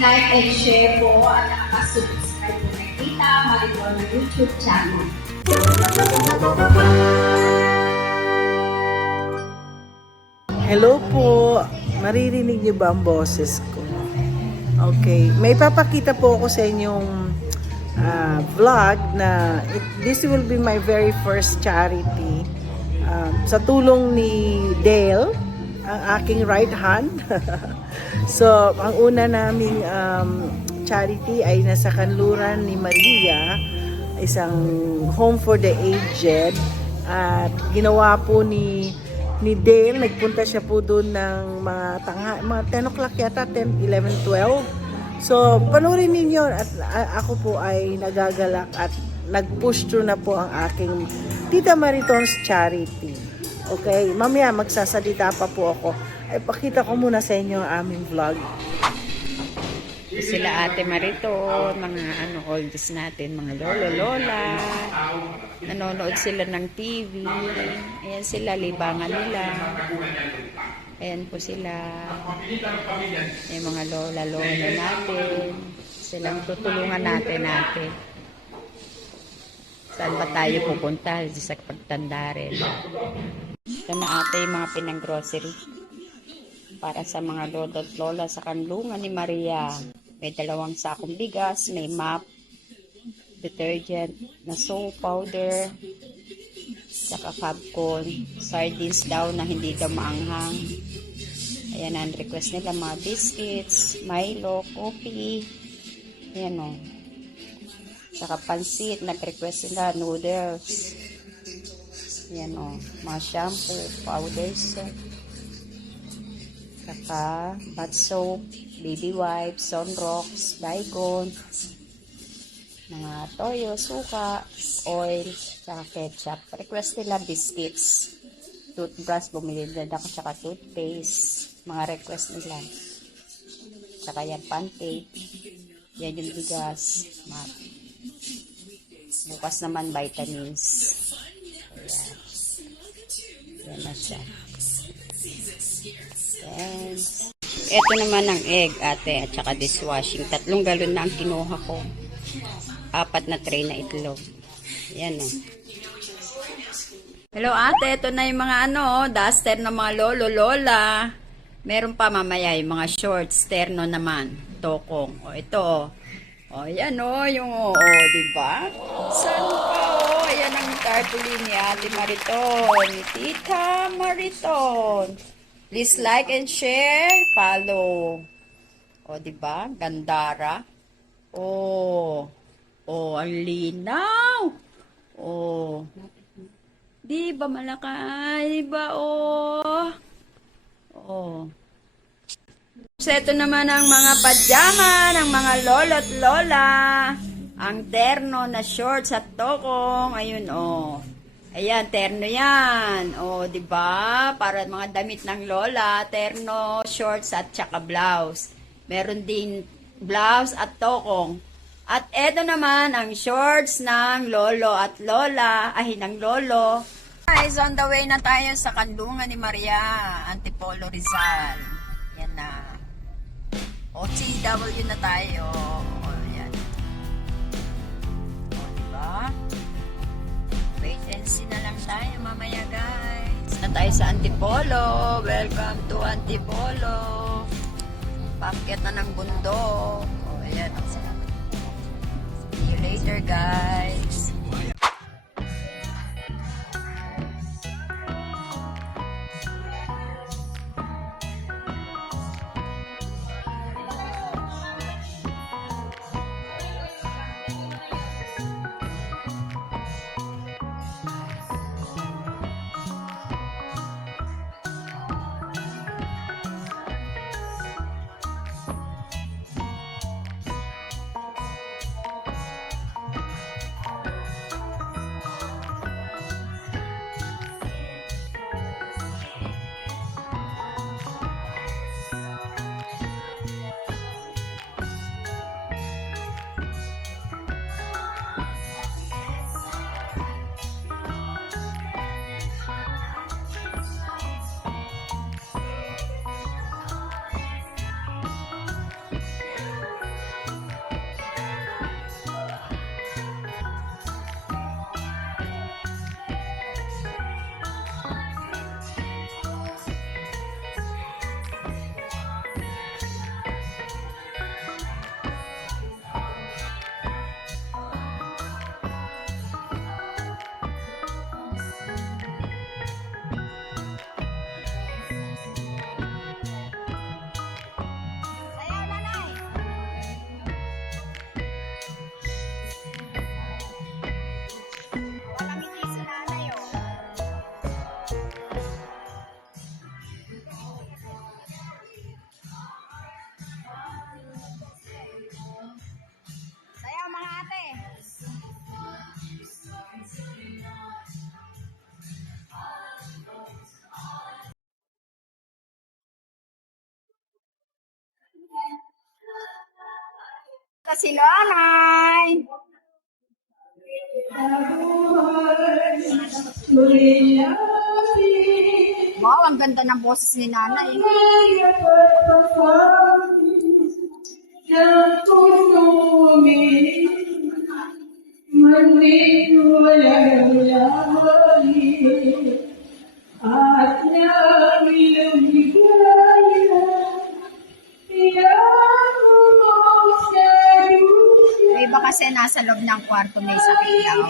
like and share po at nakasubscribe po kay Tita Mariton na YouTube channel. Hello po. Maririnig niyo ba ang boses ko? Okay. May papakita po ako sa inyong vlog na this will be my very first charity. Sa tulong ni Dale, ang aking right hand. So, ang una naming charity ay nasa kanluran ni Maria, isang home for the aged. At ginawa po ni Dale, nagpunta siya po doon ng mga 10 o'clock yata, 10, 11, 12. So, panoorin ninyo at ako po ay nagagalak at nag-push through na po ang aking Tita Mariton's Charity. Okay, mamaya magsasalita pa po ako. Ay, pakita ko muna sa inyo ang aming vlog. Sila Ate Mariton, mga oldies natin, mga lolo-lola. Nanonood sila ng TV. Ayan sila, libangan nila. Ayan po sila. Ayan mga lola-lola natin. Silang tutulungan natin. Saan ba tayo pupunta? Sa pagtanda rin. Ito na ate yung mga pinang-grocery. Para sa mga lolo at lola sa kanlungan ni Maria. May 2 sakong bigas, may map, detergent, na soap powder, saka Fabcon, sardines daw na hindi daw maanghang. Ayan ang request nila, mga biscuits, Milo, coffee, ayan o. Saka pansit, nag-request nila, noodles. Ayan o, mga shampoo, powder soap. Saka bath soap, baby wipes, sunrocks, Baygon, mga toyo, suka, oil, saka ketchup. Request nila biscuits, toothbrush, bumili na ako, saka toothpaste, mga request nila. Saka yan, pancake, yan yung bigas, bukas naman vitamins. Ayan. Yan na siya. And ito naman ang egg ate at saka dishwashing. 3 galon na ang kinuha ko. 4 na tray na itlog. Yan o. Hello ate, ito na yung mga duster ng mga lolo lola. Meron pa mamaya yung mga shorts, terno naman, tokong. O ito o. Yan yung diba? Saan pa yan ang tarpaulin ni Ate Mariton, ni Tita Mariton. Please like and share, follow. O, diba? Gandara. Ang linaw. Diba malakay? Diba, So, ito naman ang mga pajama ng mga lolo at lola. Ang terno na shorts at tokong. Ayun, Ayan, terno yan. Diba? Para mga damit ng lola, terno, shorts at saka blouse. Meron din blouse at tokong. At eto naman ang shorts ng lolo at lola, ng lolo. Guys, on the way na tayo sa kanlungan ni Maria, Antipolo Rizal. Yan na. OTW na tayo. Ayan. Diba? Wait and see na lang tayo mamaya guys. Na tayo sa Antipolo. Welcome to Antipolo. Paakyat na ng bundok. Ayan. See you later guys. si nanay. Wow, ang ganda ng boses ni nanay. May iba kasi nasa loob ng kwarto may sakit daw.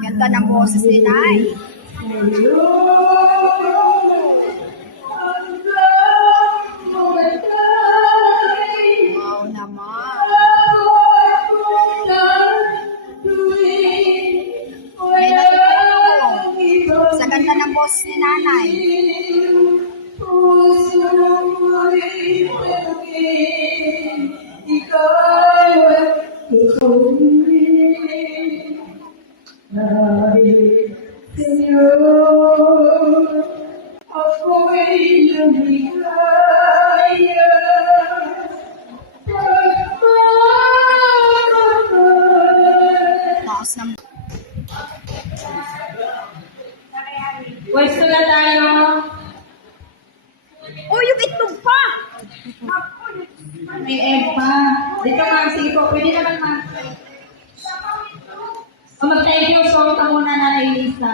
Ganda ng boses ni Nay. Wow naman. May natutunan sa ganda ng boses ni nanay. Taos ng... Pwesto na tayo. Oh, yung itlog pa! May egg pa. Dito nga, sige po. Pwede naman ma. O mag-thank you. So, ka muna na Elisa.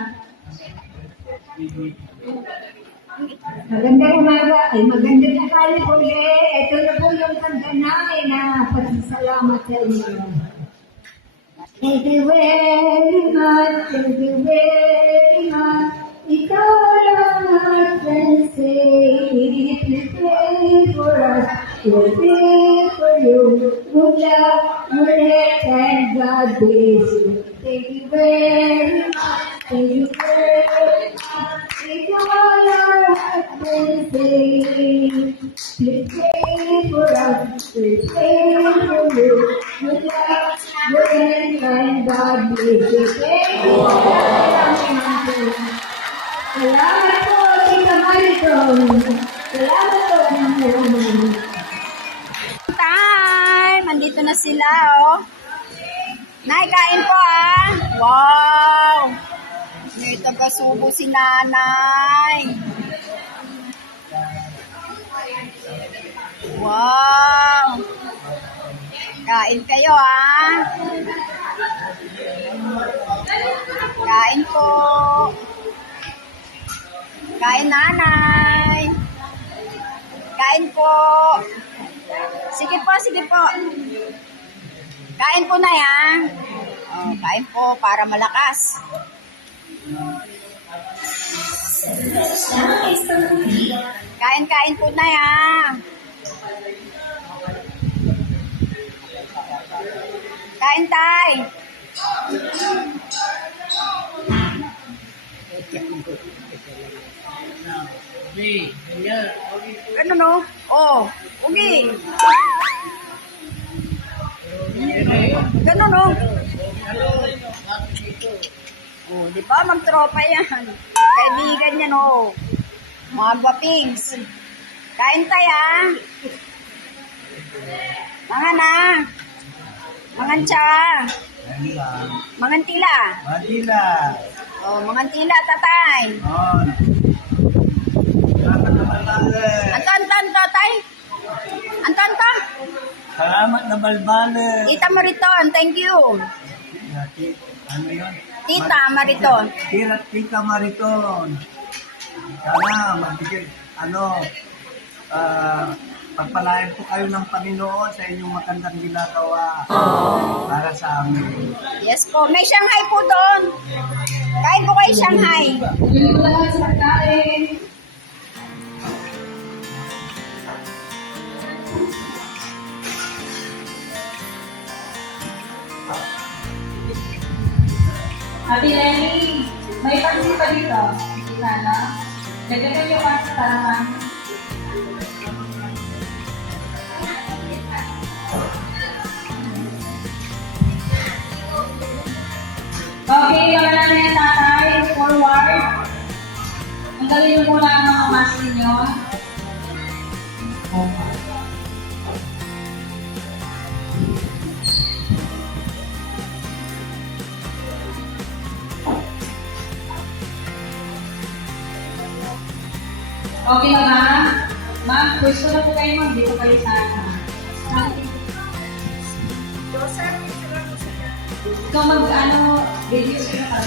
Magandang umaga, ay magandang akali po ito na po yung kanta namin na pasasalamat sa inyo. Thank you very much, thank you very much. Ikaw lang ang can say, please pray for us, we'll pray for you. Good luck, good health, and God bless you. Thank you very much, thank you very much. Ikaw lang ang can say, please pray for us, we'll pray for you. Good luck, good health, and God bless you. Thank you. Salamat po, Tita Mariton. Salamat po ng salamat. Time! Andito na sila, oh. Nay, kain po, ah. Wow! May taga-subo si nanay. Wow! Kain kayo, ah. Kain po. Kain nanay. Kain po. Sige po, sige po. Kain po na yan. Oh, kain po para malakas. Kain po na yan. Kain tay. Ano no? Oh, ugi. Ganun no? Oh, di ba magtropa yan? Kaibigan yan oh. Mga gwapings. Kain tayo ah. Mga na. Mangan cha. Mangan tila. Manila. Oh, mangan tila tatay. Oh. Salamat na balbale. Antan tatay. Antan. Salamat na balbale. Tita Mariton, thank you. Ano yun? Tita Mariton. Tita Mariton. Sana magbigay, pagpalain po kayo ng Panginoon sa inyong magandang ginagawa para sa amin. Yes po. May Shanghai po doon. Kain po kayo Shanghai. Yun po lahat sa pagkain. Ate Lenny, may pansin pa dito. Sana. Nagdagan yung pansin para man. Okay, mga nanay at tatay, forward. Ang galing nyo muna ang mga mask ninyo. Okay na ba? Ma'am, pwesto na po kayo ma'am. Dito kayo sa ikaw mag-ano, video sila ka.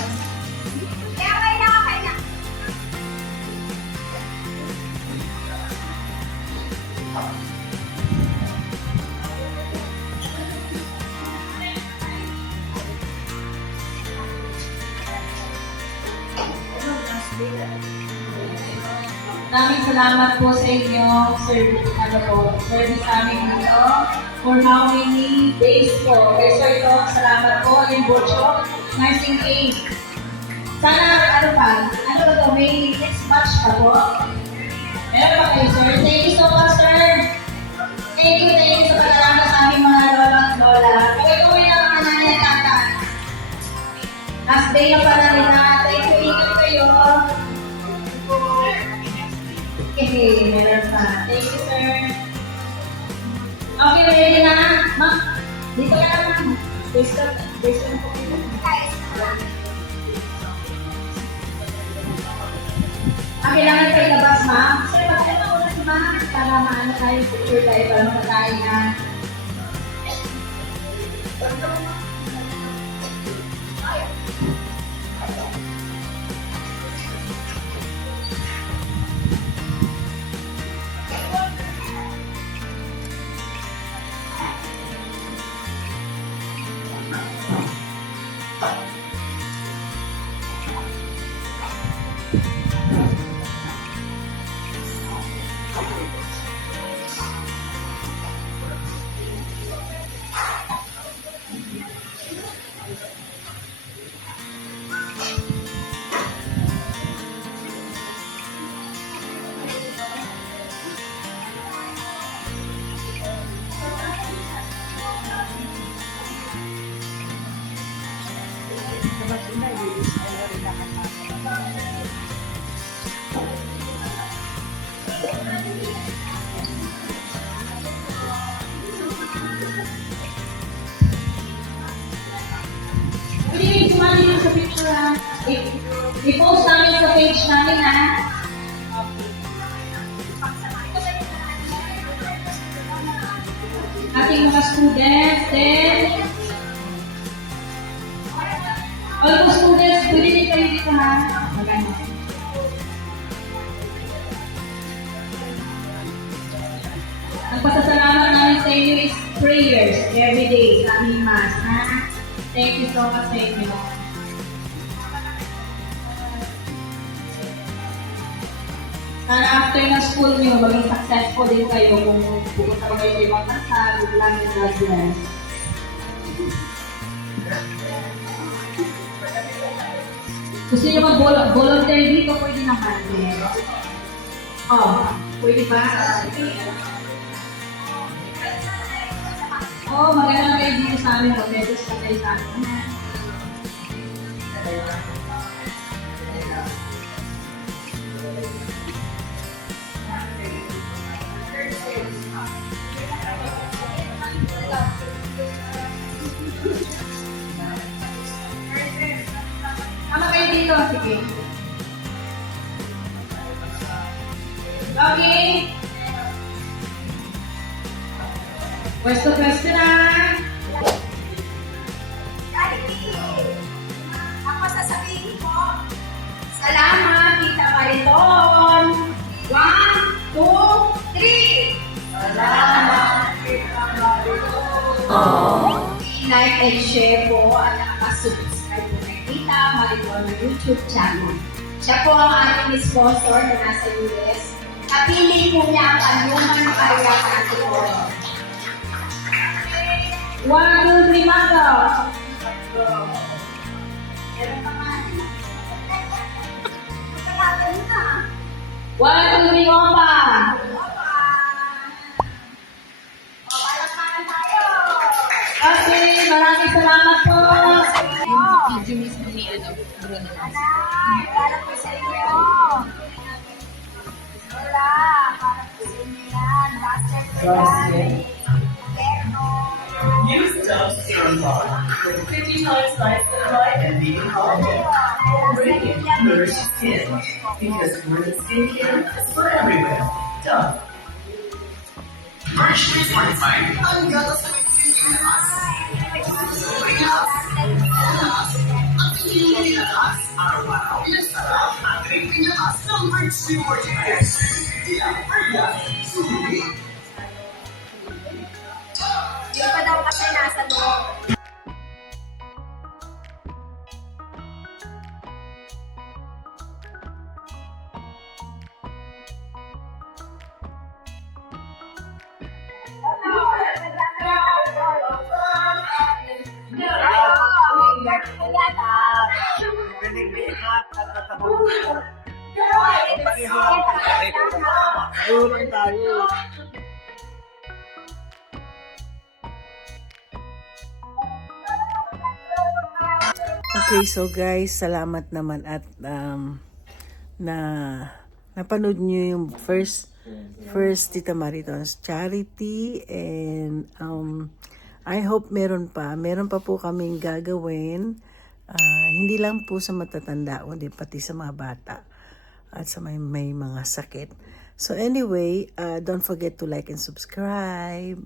Maraming salamat po sa inyo, service namin dito. For how many days po. Okay, so ito, salamat po. Yung workshop, nursing aid. Sana, ano pa? Ano ba ito? May next batch pa po? Meron pa kayo, sir? Thank you so much, sir. Thank you sa pag-alala sa aming mga lola at lola. Kaway-kaway na mga nanay at tatay. Last day na pala nila. Thank you, ingat kayo. Okay, meron pa. Thank you, sir. Okay, ready na? Ma'am, dito na lang, ma'am. Besto na po. Kailangan kayo labas, ma'am. Sir, magkano ko na si ma'am para maano tayo, picture tayo para makakain na. Please, sumali nyo sa picture ha. I-post namin sa page namin ha. Ating mga students, then all the students, pwede din kayo dito ha. Maganda. Ang pasasalamat namin sa inyo is prayers every day sa aming mass ha. Thank you so much sa inyo. Sana after na school nyo, maging successful din kayo kung pupunta ko kayo sa ibang bansa, good luck and God bless. Gusto nyo mag-volunteer dito, pwede naman. Oh, pwede ba? Oh, maganda kayo dito sa amin. Mag-message ka kayo sa amin. Tama kayo dito. Sige. Okay. Pwesto na. Ako sasabihin ko, salamat, Tita Mariton. 1, 2, 3. Salamat, Tita Mariton. Like and share po at nakasubscribe po kay Tita Mariton na YouTube channel. Siya po ang ating sponsor na nasa US. Napili po niya ang Anuman Maria Catholic. 1, 2, 3, Mango! Meron pa nga. 1, 2, 3, Opa! O, palakpakan tayo. Okay! maraming salamat po. Nanay, para po sa inyo. Wala, para po sa inyo yan. Laser. Use Dove Serum Bar with 50 times night sunlight and vegan collagen. Radiant, nourished skin. Because good skincare is for everyone. Dove. Virtually fortified ang gatas ng Pilipinas. Ang Pilipinas, araw-araw, pinasarap at rin pinakas ng Virtually Fortified. Tila, Arya, Subi. Yung pa daw kasi nasa loob. Pinipihat at tatapos. Pareho. Pareho lang tayo. Okay, so guys, salamat naman at na napanood nyo yung first Tita Mariton's charity, and I hope meron pa po kaming gagawin, hindi lang po sa matatanda kundi pati sa mga bata at sa may mga sakit. So anyway, don't forget to like and subscribe.